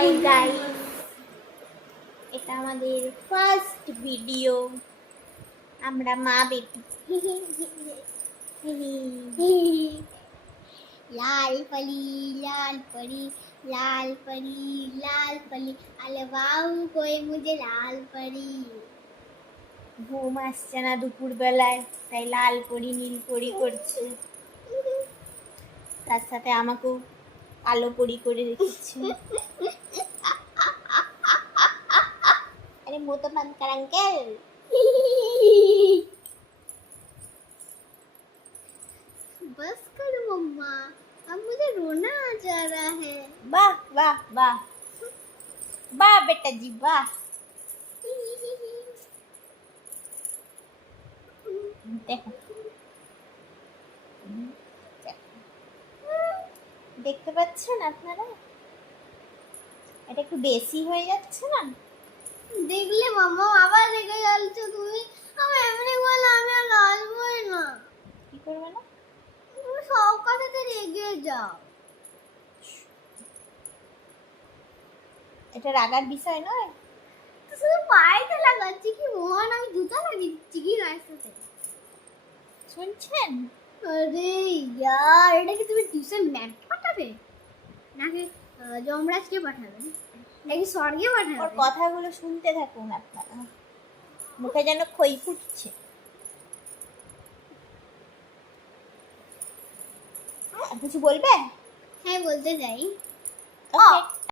Hi guys, এটা আমাদের first video. আমরা মা বেটি। লাল পরি লাল পরি লাল পরি লাল পরি আলবাউ কই মুঝে লাল পরি। ঘুম আসছে না দুপুর বেলায়, তাই লাল পরি নীল পরি করছে। তার সাথে আমাকেও কালো পরি করে রেখেছে। अरे मुंह तो बंद कर अंकल। बस कर मम्मा, अब मुझे रोना आ जा रहा है। वाह वाह वाह वाह बेटा जी वाह। देखो দেখতে পাচ্ছেন আপনারা, এটা একটু বেশি হয়ে যাচ্ছে না? দেখলে মামা আবার রেগে যাচ্ছো তুমি। আমি এমনি বলে আমি আর আসবোই না। কি করবে না? তুমি সব কথাতে রেগে যাও। এটা রাগার বিষয় নয়। তো শুধু পায়েতে লাগাচ্ছি কি মহান, আমি জুতা লাগিয়েছি কি গায়ের সাথে। শুনছেন? আরে यार, এটা কি তুমি টিউশন ম্যাম পাঠাবে নাকি যমরাজকে পাঠাবেন নাকি স্বর্গে পাঠাবেন? ওর কথাগুলো শুনতে থাকুন আপনারা, মুখে যেন খই ফুটছে। কিছু বলবে? হ্যাঁ বলতে যাই। ওকে।